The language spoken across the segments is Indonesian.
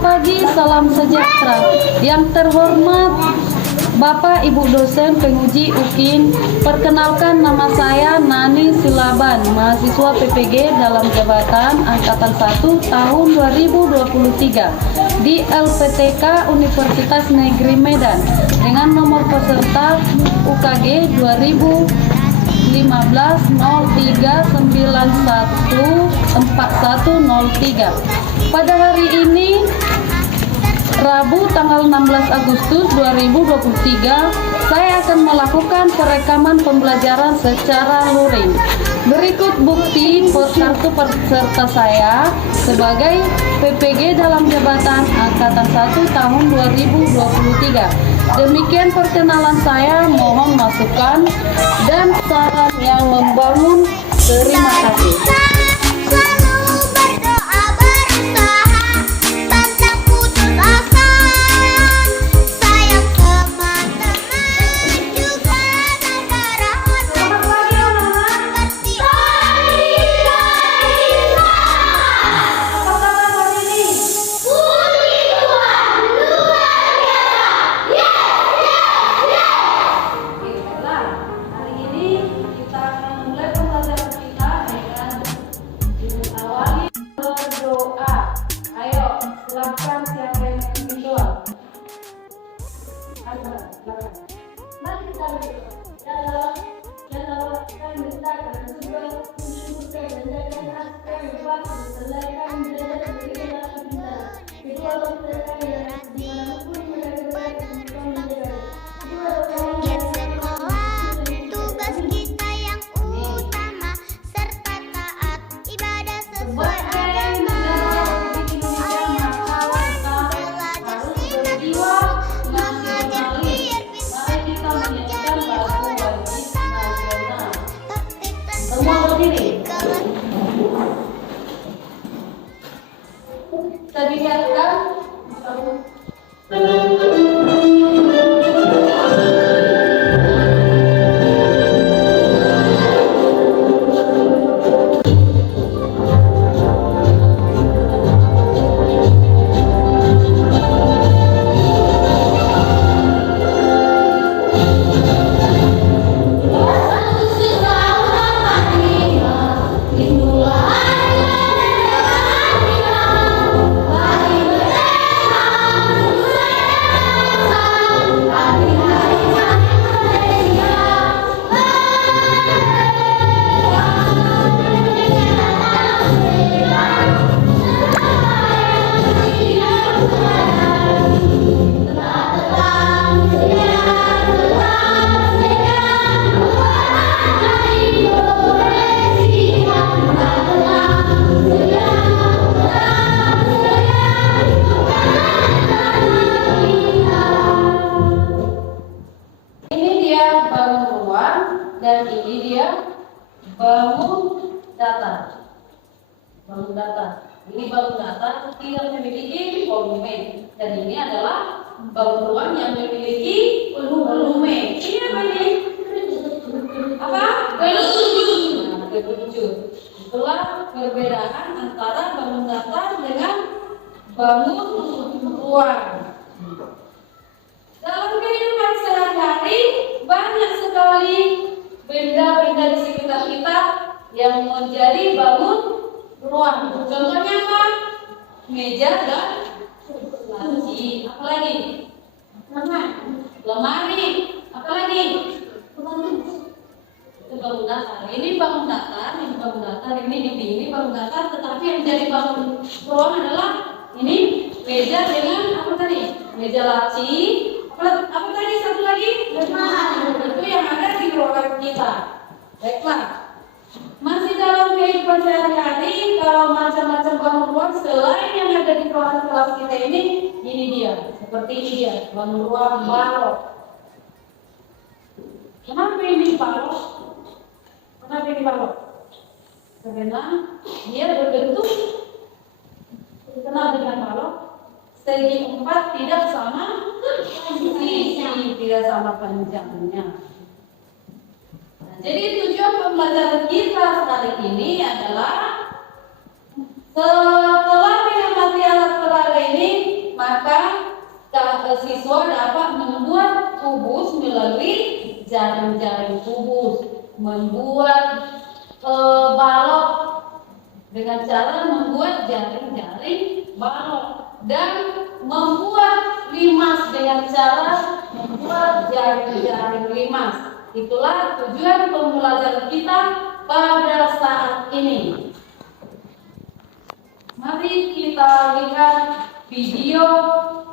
Selamat pagi, salam sejahtera. Yang terhormat Bapak Ibu dosen penguji UKIN, perkenalkan nama saya Nani Silaban, mahasiswa PPG dalam jabatan Angkatan 1 tahun 2023 di LPTK Universitas Negeri Medan dengan nomor peserta UKG 2015-03914103. Pada hari ini Rabu tanggal 16 Agustus 2023, saya akan melakukan perekaman pembelajaran secara luring. Berikut bukti kartu peserta saya sebagai PPG dalam jabatan Angkatan 1 tahun 2023. Demikian perkenalan saya, mohon masukan dan saran yang membangun. Terima kasih. Kita lihatkan dan ini dia bangun datar. Bangun datar. Ini bangun datar tidak memiliki volume, dan ini adalah bangun ruang yang memiliki volume. Ini apa ini? Apa? Kerucut. Itulah perbedaan antara bangun datar dengan bangun ruang. Dalam kehidupan sehari-hari banyak sekali benda-benda di sekitar kita yang menjadi bangun ruang. Contohnya apa? Meja dan laci. Apa lagi? Lemari. Apa lagi? Itu bangun datar. Ini bangun datar. Ini bangun datar. Ini bangun datar. Tetapi yang menjadi bangun ruang adalah ini meja dengan apa tadi? Meja laci. Apa tadi satu lagi? Lemari. Itu yang ada di ruangan kita. Baiklah. Masih dalam kehidupan sehari-hari, kalau macam-macam bangun ruang selain yang ada di ruangan kelas kita ini dia. Seperti ini dia, bangun ruang balok. Kenapa ini balok? Kenapa ini balok? Karena dia berbentuk dikenal dengan balok. Segi 4 tidak sama sisi, tidak sama panjangnya. Jadi tujuan pembelajaran kita kali ini adalah setelah mengamati alat peraga ini, siswa dapat membuat kubus melalui jaring-jaring kubus, membuat balok dengan cara membuat jaring-jaring balok, dan membuat limas dengan cara membuat jaring-jaring limas. Itulah tujuan pembelajaran kita pada saat ini. Mari kita lihat video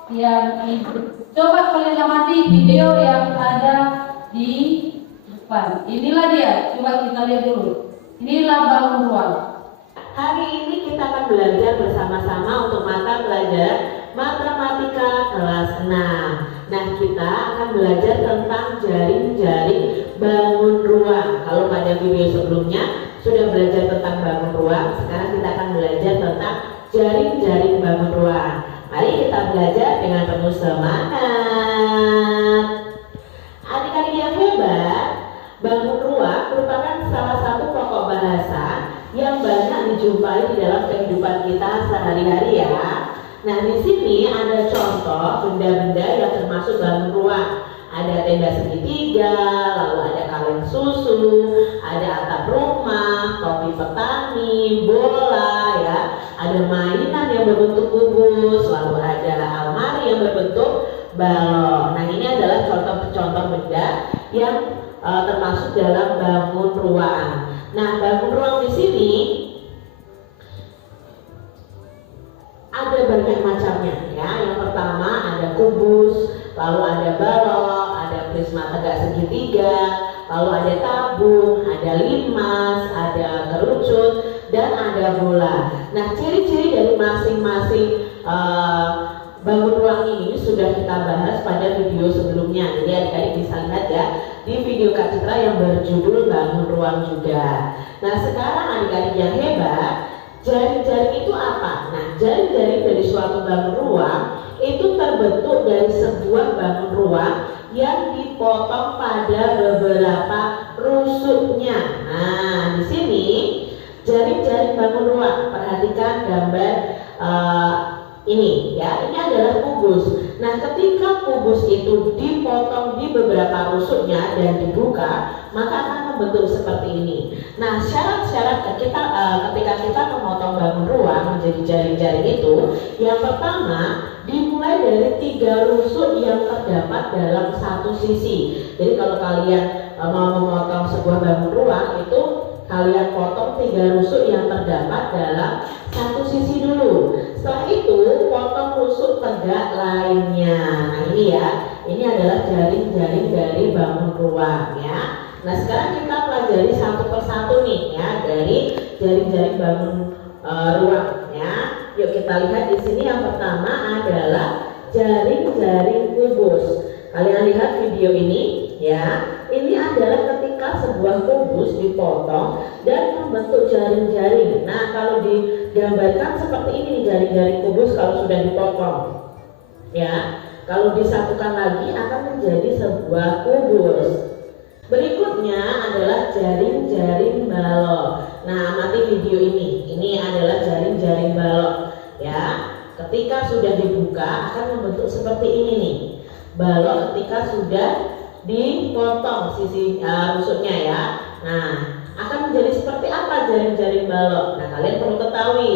yang coba kalian amati video yang ada di depan. Inilah dia, coba kita lihat dulu. Inilah bangun ruang. Hari ini kita akan belajar bersama-sama untuk mata pelajaran matematika kelas 6. Nah, kita akan belajar tentang jaring-jaring bangun ruang. Kalau pada video sebelumnya sudah belajar tentang bangun ruang, sekarang kita akan belajar tentang jaring-jaring bangun ruang. Mari kita belajar dengan penuh semangat. Adik-adik yang hebat, bangun ruang merupakan salah satu pokok bahasa yang banyak dijumpai di dalam kehidupan kita sehari-hari ya. Nah, di sini ada contoh benda-benda yang termasuk bangun ruang. Ada tenda segitiga, lalu ada kaleng susu, ada atap rumah, topi petani, bola ya. Ada mainan yang berbentuk kubus, lalu ada almari yang berbentuk balon. Nah, ini adalah contoh-contoh benda yang termasuk dalam bangun ruang. Nah, bangun ruang di sini ada banyak macamnya ya. Yang pertama ada kubus, lalu ada balok, ada prisma tegak segitiga, lalu ada tabung, ada limas, ada kerucut, dan ada bola. Nah, ciri-ciri dari masing-masing bangun ruang ini sudah kita bahas pada video sebelumnya. Jadi adik-adik bisa lihat ya di video Kak Citra yang berjudul bangun ruang juga. Nah, sekarang adik-adik yang hebat, jaring-jaring itu apa? Nah, jaring-jaring dari suatu bangun ruang itu terbentuk dari sebuah bangun ruang yang dipotong pada beberapa rusuknya. Nah, di sini jaring-jaring bangun ruang. Perhatikan gambar ini ya, ini adalah kubus. Nah, ketika kubus itu dipotong di beberapa rusuknya dan dibuka, maka akan membentuk seperti ini. Nah, syarat-syarat ketika kita memotong bangun ruang menjadi jaring-jaring itu, yang pertama dimulai dari 3 rusuk yang terdapat dalam satu sisi. Jadi kalau kalian mau memotong sebuah bangun ruang itu kalian potong 3 rusuk yang terdapat dalam satu sisi dulu. Setelah itu potong rusuk tegak lainnya. Nah, ini ya, ini adalah jaring-jaring dari bangun ruang ya. Nah, sekarang kita pelajari satu persatu nih ya dari jaring-jaring bangun ruang ya. Yuk kita lihat di sini. Yang pertama adalah jaring-jaring kubus. Kalian lihat video ini ya. Ini adalah ketika sebuah kubus dipotong dan membentuk jaring-jaring. Nah, kalau digambarkan seperti ini jaring-jaring kubus kalau sudah dipotong. Ya, kalau disatukan lagi akan menjadi sebuah kubus. Berikutnya adalah jaring-jaring balok. Nah, amati video ini. Ini adalah jaring-jaring balok. Ya, ketika sudah dibuka akan membentuk seperti ini nih. Balok ketika sudah dipotong sisi rusuknya ya. Nah, akan menjadi seperti apa jaring-jaring balok? Nah, kalian perlu ketahui,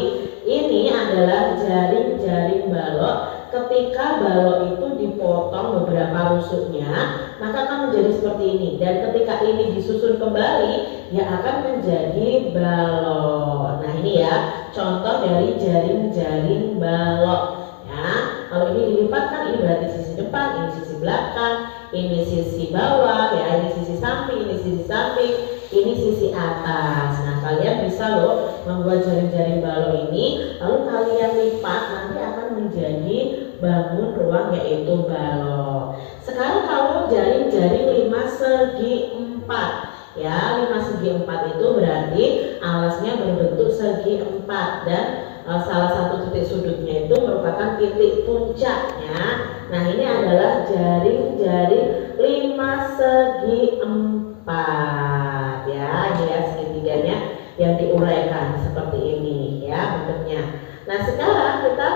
ini adalah jaring-jaring balok. Ketika balok itu dipotong beberapa rusuknya, maka akan menjadi seperti ini. Dan ketika ini disusun kembali, ya akan menjadi balok. Nah, ini ya contoh dari jaring-jaring balok. Ya, kalau ini dilipatkan, ini berarti sisi depan, ini sisi belakang, ini sisi bawah, ya ini sisi samping, ini sisi samping, ini sisi atas. Nah, kalian bisa loh membuat jaring-jaring balok ini, lalu kalian lipat, nanti akan menjadi bangun ruang yaitu balok. Sekarang kalau jaring-jaring 5 segi 4, ya 5 segi 4 itu berarti alasnya berbentuk segi 4 dan salah satu titik sudutnya itu merupakan titik puncaknya. Nah, ini adalah jaring-jaring 5 segi 4 ya. Ini ya segitiganya yang diuraikan seperti ini ya bentuknya. Nah, sekarang kita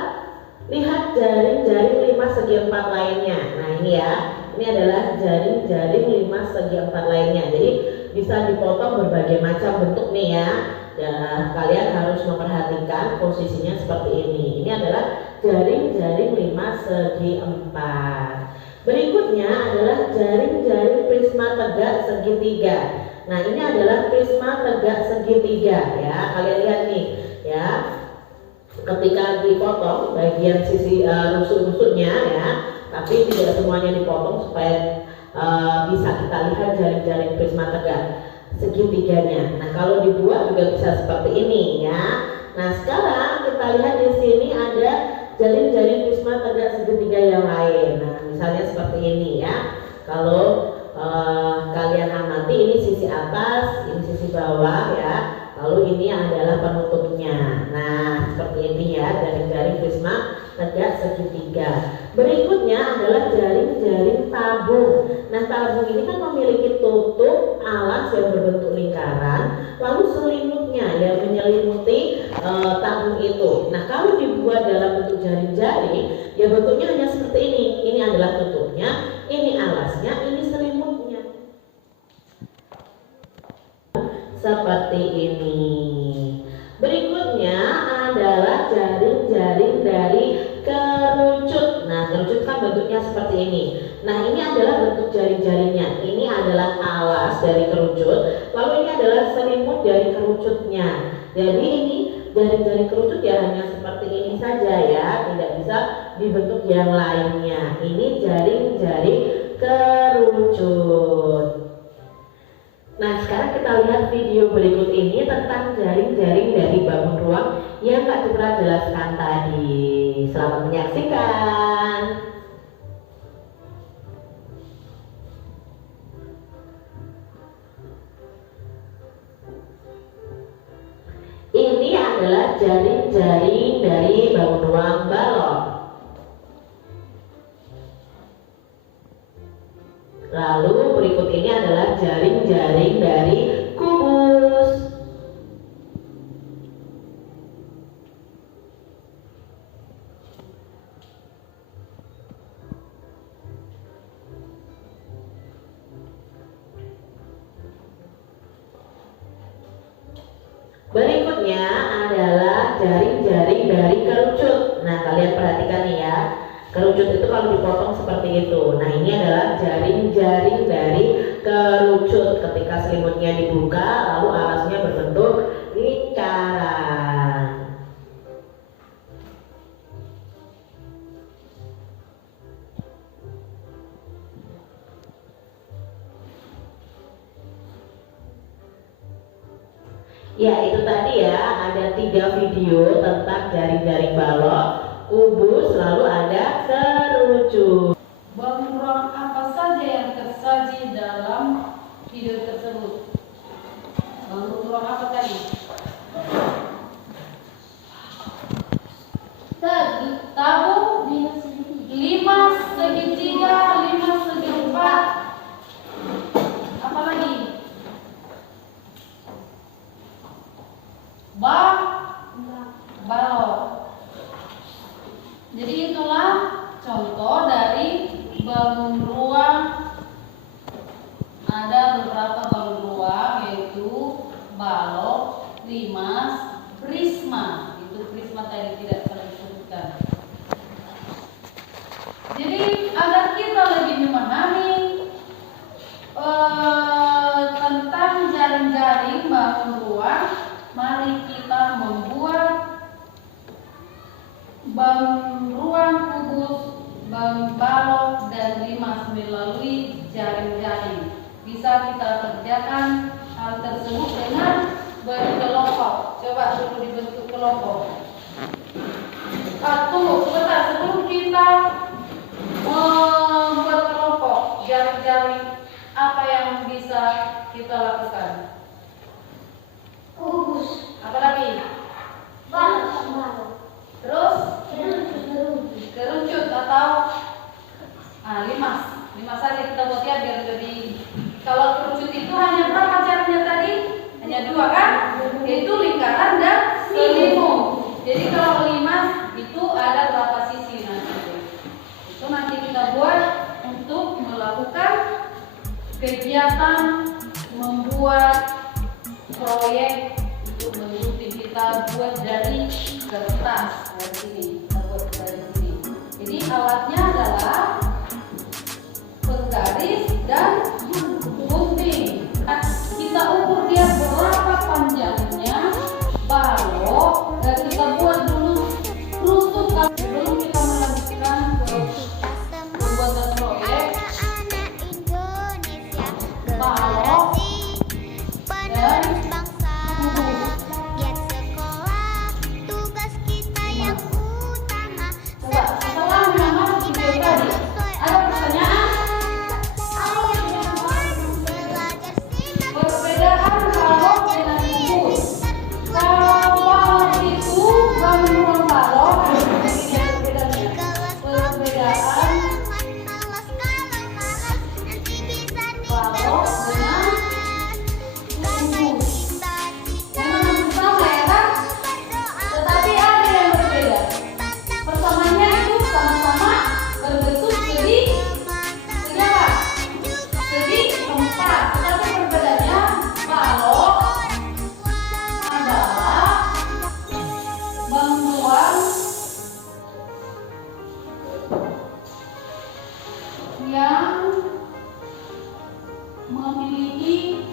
lihat jaring-jaring 5 segi 4 4 lainnya. Nah ini ya, ini adalah jaring-jaring 5 segi 4 lainnya. Jadi bisa dipotong berbagai macam bentuk nih ya. Dan kalian harus memperhatikan posisinya seperti ini. Ini adalah jaring-jaring 5 segi 4. Berikutnya adalah jaring-jaring prisma tegak segitiga. Nah ini adalah prisma tegak segitiga ya. Kalian lihat nih ya. Ketika dipotong bagian sisi rusuk-rusuknya ya, tapi tidak semuanya dipotong supaya bisa kita lihat jaring-jaring prisma tegak segitiganya. Nah kalau dibuat juga bisa seperti ini ya. Nah sekarang kita lihat di sini ada jaring-jaring prisma tegak segitiga yang lain. Nah misalnya seperti ini ya. Kalau kalian amati, ini sisi atas, ini sisi bawah ya. Lalu ini adalah penutupnya. Nah seperti ini ya, jaring-jaring prisma tegak segitiga. Berikutnya adalah jaring-jaring tabung. Nah tabung ini kan memiliki tutup alas yang berbentuk lingkaran, lalu selimutnya yang menyelimuti tabung itu. Nah kalau dibuat dalam bentuk jaring-jaring, ya bentuknya hanya seperti ini. Ini adalah tutupnya, ini alasnya, ini selimutnya. Seperti ini. Berikutnya adalah jaring-jaring dari kerucut. Nah kerucut kan bentuknya seperti ini. Nah ini adalah bentuk jaring-jaringnya. Ini adalah alas dari kerucut, lalu ini adalah selimut dari kerucutnya. Jadi ini jaring-jaring kerucut ya hanya seperti ini saja ya, tidak bisa dibentuk yang lainnya. Ini jaring-jaring kerucut. Nah sekarang kita lihat video berikut ini tentang jaring-jaring dari bangun ruang yang Kak Cipra jelaskan tadi. Selamat menyaksikan. Ini adalah jaring-jaring dari bangun ruang balon. Lalu berikut ini adalah jaring-jaring dari kubus. Berikutnya adalah jaring-jaring dari kerucut. Nah kalian perhatikan nih ya. Kerucut itu kalau dipotong seperti itu. Nah ini adalah jaring-jaring dari kerucut. Ketika selimutnya dibuka, lalu alasnya berbentuk lingkaran. Ya itu tadi ya, ada 3 video tentang jaring-jaring balon, kubus, lalu ada kerucut. Bangun ruang apa saja yang tersaji dalam video tersebut? Bangun ruang apa tadi? Tabung 5 segitiga, 5 segi 4. Apa lagi? Balon. Jadi itulah contoh dari bangun ruang. Ada beberapa bangun ruang, yaitu balok, limas, prisma. Itu prisma tadi tidak pernah disebutkan. Jadi agar kita lebih memahami tentang jaring-jaring bangun ruang, mari kita membuat bangun ruang kubus, bangun balok, dan limas melalui jaring-jaring. Bisa kita kerjakan hal tersebut dengan berkelompok. Coba dulu dibentuk kelompok. Sebentar sebelum kita membuat kelompok jaring-jaring, apa yang bisa kita lakukan? Kubus. Apa lagi? Balon. Terus kerucut atau limas. Limas saja kita buat ya biar jadi. Kalau kerucut itu hanya berapa caranya tadi? Hanya 2 kan? Yaitu lingkaran dan selimut. Jadi kalau limas itu ada berapa sisi nanti? Itu nanti kita buat untuk melakukan kegiatan membuat proyek untuk mengikuti kita buat dari kertas dari sini, kita buat dari sini. Jadi alatnya adalah penggaris dan gunting. Kita ukur dia berapa panjangnya balok dan kita buat dulu rutukan sebelum kita melanjutkan ke pembuatan proyek. Balok dan coba setelah mengamati video tadi ada pertanyaan? Perbedaan balok dengan kubus. Kalau balok itu bangunan balok, ini perbedaannya. Perbedaan balok dengan kubus. Memang sama ya kan? Tetapi ada yang berbeda. Persamaannya itu sama-sama berbentuk segi apa? Segi empat. Tetapi perbedaannya balok adalah bantuan yang memiliki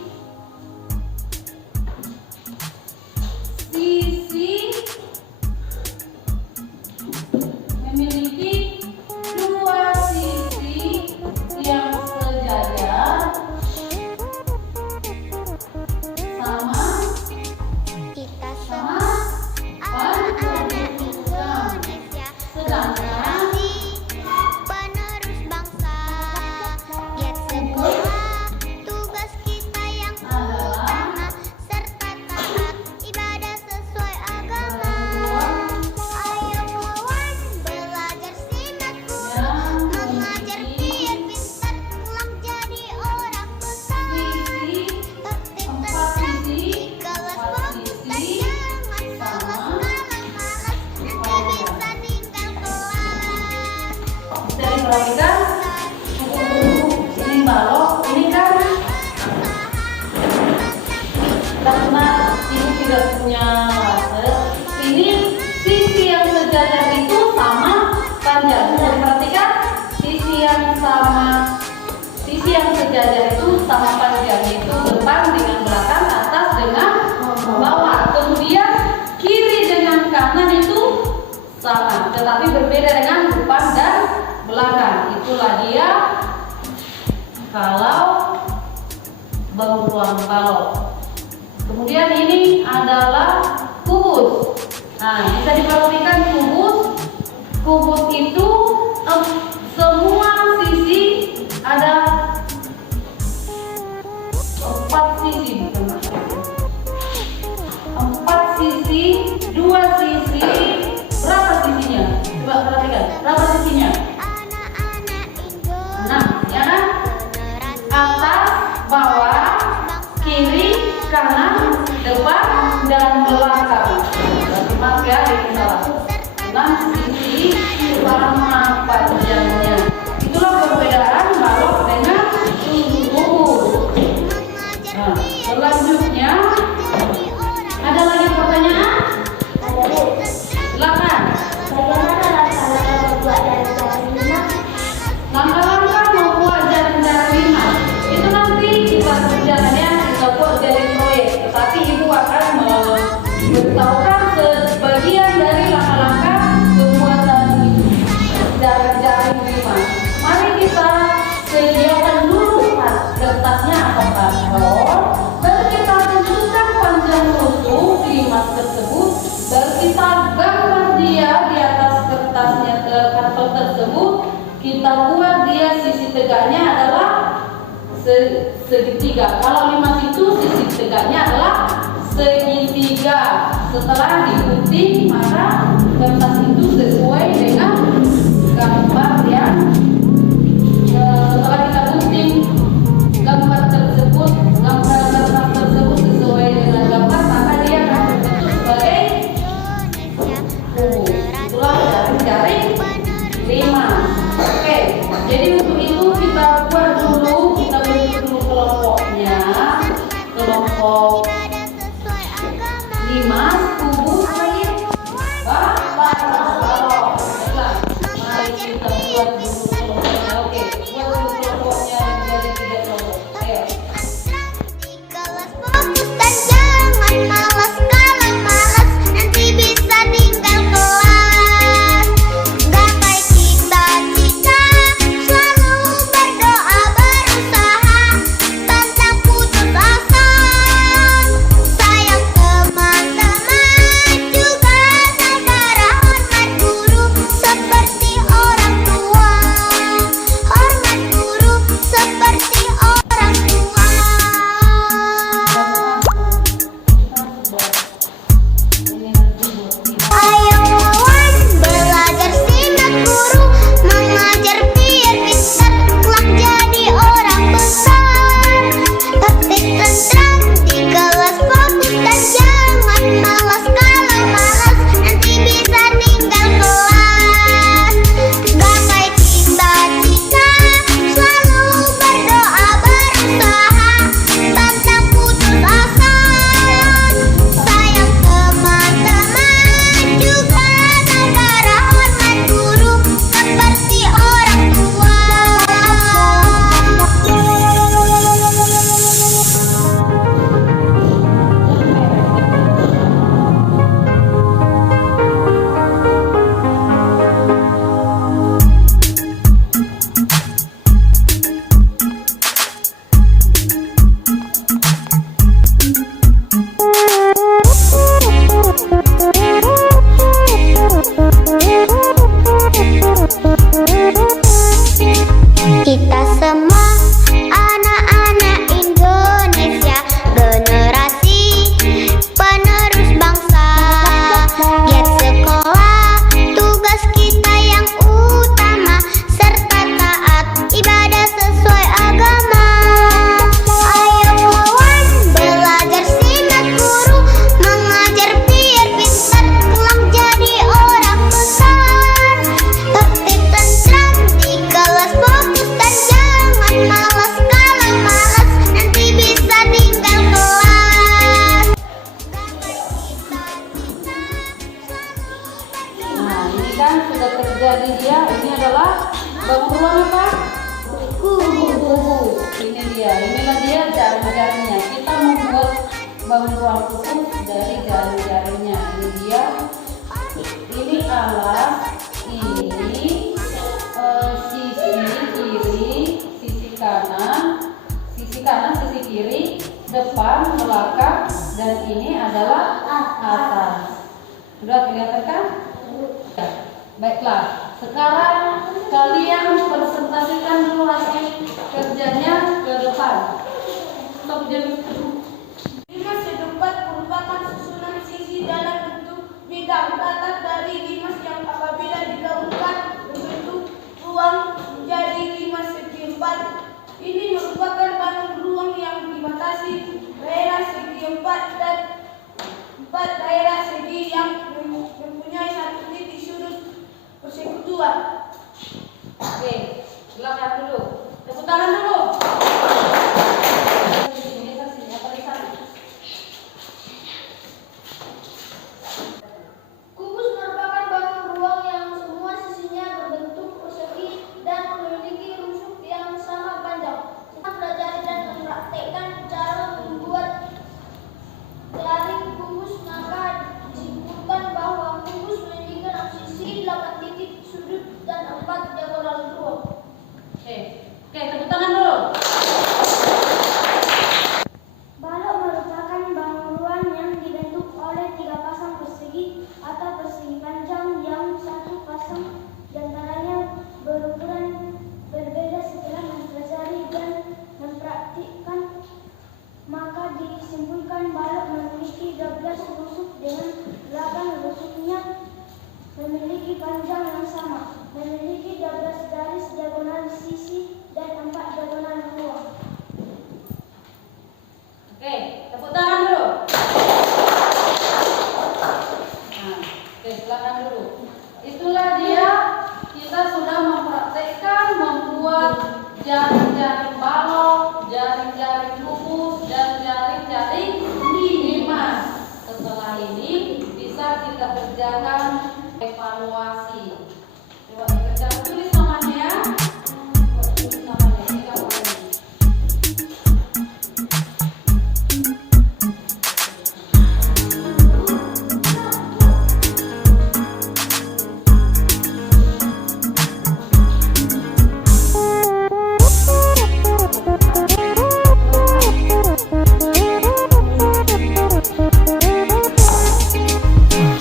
dua sisi yang sejajar sama panjangnya. Sedangkan perhatikan ini balok, ini kan karena ibu tidak punya laser, ini sisi yang sejajar itu sama panjang. Bisa diperhatikan sisi yang sejajar itu sama panjang, itu depan dengan belakang, atas dengan bawah. Kemudian kiri dengan kanan itu sama, tetapi berbeda dengan depan dan belakang. Itulah dia kalau bangunan balok. Kemudian ini adalah kubus. Nah, bisa diperhatikan kubus itu semua sisi ada 4 sisi, bukan 4 sisi, 2 sisi. Berapa sisinya? Coba perhatikan, berapa sisinya? 6, ya kan? Atas, bawah, kiri, kanan, depan, dan belakang. Berarti maaf ya, ini salah. 6 sisi sama panjangnya. Itulah perbedaan balok dengan kubus. Nah, selanjutnya ada lagi pertanyaan? Silakan. Langkah-langkah membuat jaring lima itu nanti kita kerjaannya kita buat dari proyek. Tetapi ibu akan memberitahukan sebagian dari langkah-langkah pembuatan jaring lima. Mari kita sediakan dulu kertasnya atau karton. Baru kita tentukan panjang rusuk di mas tersebut. Baru kita gambar dia di atas kertasnya ke karton tersebut. Kita buat dia sisi tegaknya adalah segitiga. Kalau limas itu sisi tegaknya adalah segitiga. Setelah digunting maka kertas itu sesuai dengan gambar yang setelah kita gunting gambar tersebut, gambar kertas tersebut sesuai dengan gambar, maka dia akan berbentuk sebagai kubus. Itulah jaring 5. Oke, jadi kelompok limas, kubus, balok. Baiklah, mari kita buat dulu kelompoknya. Oke, buat dulu kelompoknya menjadi 3 kelompok. Ayo. Fokus dan jangan malas, kalau malas nanti bisa tinggal kelas. Gapai cita-cita, selalu berdoa berusaha, pantang putus asa. Sayang teman-teman, juga negara hormat guru seperti orang tua. Hormat guru seperti orang tua. Ayo kawan, belajar simak guru, mengajar biar pintar, kelak jadi orang besar. Tertib tentram di kelas, fokus dan jangan malas, kalau malas nanti bisa tinggal kelas. Gapai cita-cita, selalu berdoa berusaha, pantang putus asa. Sayang teman-teman, juga negara hormat guru seperti orang tua. Kita semua anak-anak Indonesia, generasi penerus bangsa. Giat sekolah, tugas kita yang utama, serta taat ibadah sesuai agama. Ayo kawan, belajar simak guru, mengajar biar pintar, kelak jadi orang besar. Tertib tentram di kelas, fokus dan jangan malas, kalau malas nanti bisa tinggal kelas. Nah, ini kan sudah terjadi dia. Ini adalah bangun ruang apa? Kubu. Ini dia. Inilah dia jaring-jaringnya. Kita membuat bangun ruang kubu dari jaring-jaringnya. Ini dia. Ini alas. Ini sisi kiri, sisi kanan, sisi kiri, depan, belakang, dan ini adalah atas. Sudah kelihatan kan? Ya. Baiklah, sekarang kalian presentasikan dulu hasil kerjanya ke depan. Stop dulu. Limas sedepat merupakan susunan sisi dalam bentuk bidang datar dari limas yang apabila digabungkan membentuk ruang menjadi limas segi 4. Ini merupakan bangun ruang yang dibatasi daerah segi 4 dan 4 daerah segi yang mempunyai satu titik sudut persekutuan. Oke, silakan dulu. Tepuk tangan dulu. Ini saksinya apa di sana? Kubus merupakan bangun ruang yang semua sisinya berbentuk persegi dan memiliki rusuk yang sama panjang. Kita belajar dan mempraktekkan cara membuat jaring kubus, maka disimpulkan bahwa kubus memiliki 6 sisi, 8 titik sudut, dan 4 diagonal ruang. Oke, tepuk tangan dulu. Balok merupakan bangun ruang yang dibentuk oleh 3 pasang persegi atau persegi panjang yang satu pasang diantaranya berukuran berbeda. Setelah mempelajari dan mempraktikkan, maka disimpulkan balok memiliki 12 rusuk dengan 8 rusuknya memiliki panjang yang sama, memiliki 12 garis diagonal sisi dan 4 diagonal ruang. Oke, tepuk tangan dulu. Nah, oke, silakan dulu. Itulah dia, kita sudah mempraktekkan membuat jaring-jaring balok, jaring-jaring kubus, dan jaring-jaring kerjakan evaluasi. Coba dikerjakan, tulis namanya ya. Tulis namanya, ini kapan?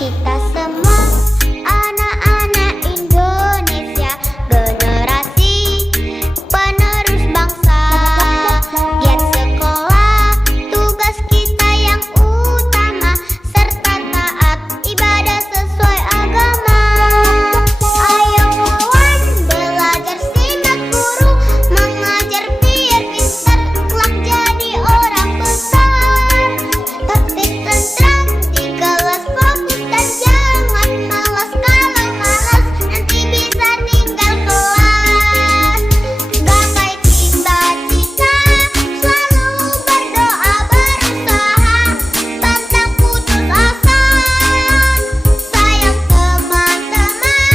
Kita semua anak-anak Indonesia, generasi penerus bangsa. Giat sekolah, tugas kita yang utama, serta taat ibadah sesuai agama. Ayo kawan, belajar simak guru, mengajar biar pintar, kelak jadi orang besar. Tertib tentram di kelas, fokus dan jangan malas. Kalau malas nanti bisa tinggal kelas. Gapai cita-cita, selalu berdoa berusaha, pantang putus asa. Sayang teman-teman,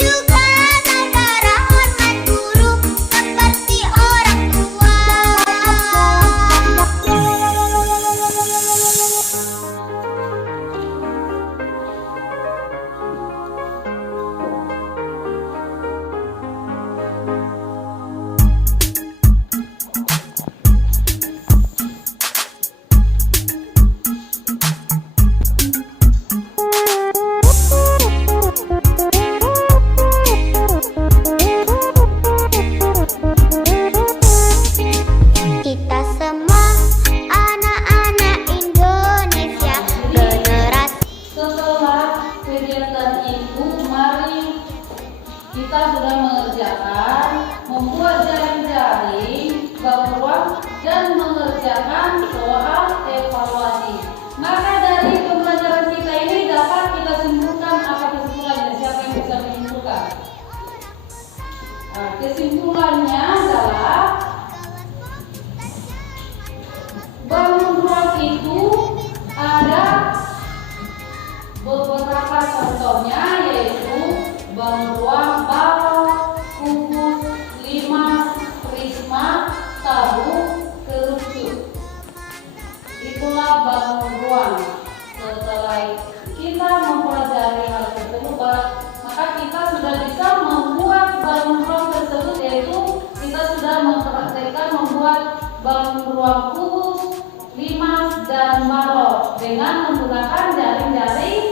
juga saudara, hormat guru seperti orang tua. Kita semua anak-anak Indonesia, generasi. Setelah kegiatan itu, mari kita sudah mengerjakan membuat jaring-jaring, bangun ruang, dan mengerjakan soal evaluasi. Maka dari pembelajaran kita ini dapat kita simpulkan apa kesimpulannya? Siapa yang bisa menyimpulkan? Nah, kesimpulannya adalah bangun ruang itu ada beberapa contohnya, yaitu bangun ruang bal, kubus, limas, prisma, tabung, kerucut. Itulah bangun ruang. Setelah kita mempelajari hal tersebut, maka kita sudah bisa membuat bangun ruang tersebut, yaitu kita sudah mempraktekkan membuat bangun ruang kubus, limas, dan balok dengan menggunakan jaring-jaring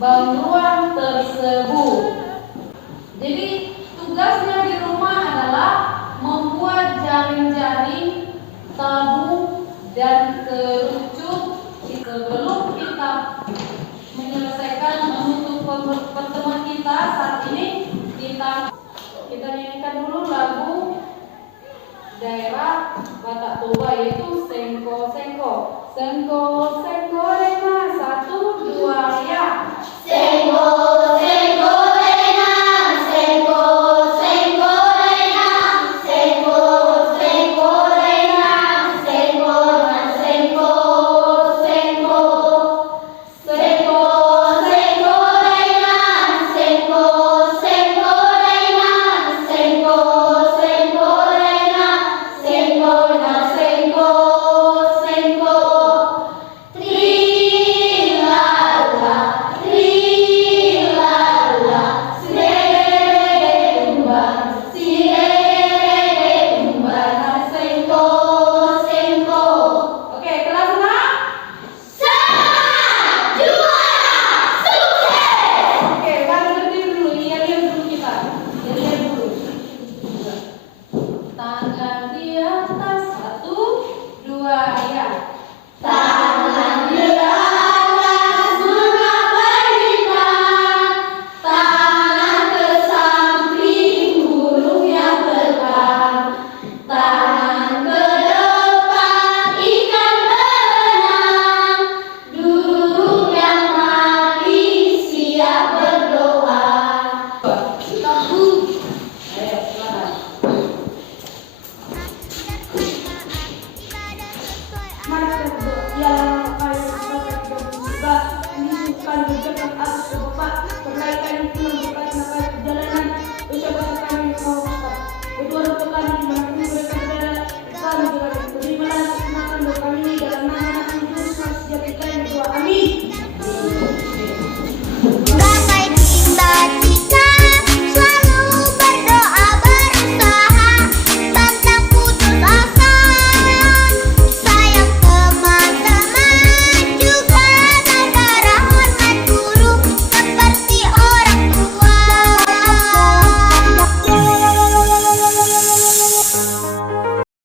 bangun ruang tersebut. Jadi tugasnya di rumah adalah membuat jaring-jaring, tabung, dan kerucut. Sebelum kita menyelesaikan menutup pertemuan kita saat ini, kita nyanyikan dulu lagu daerah Batak Toba, yaitu Sengko Sengko. Sengko Sengko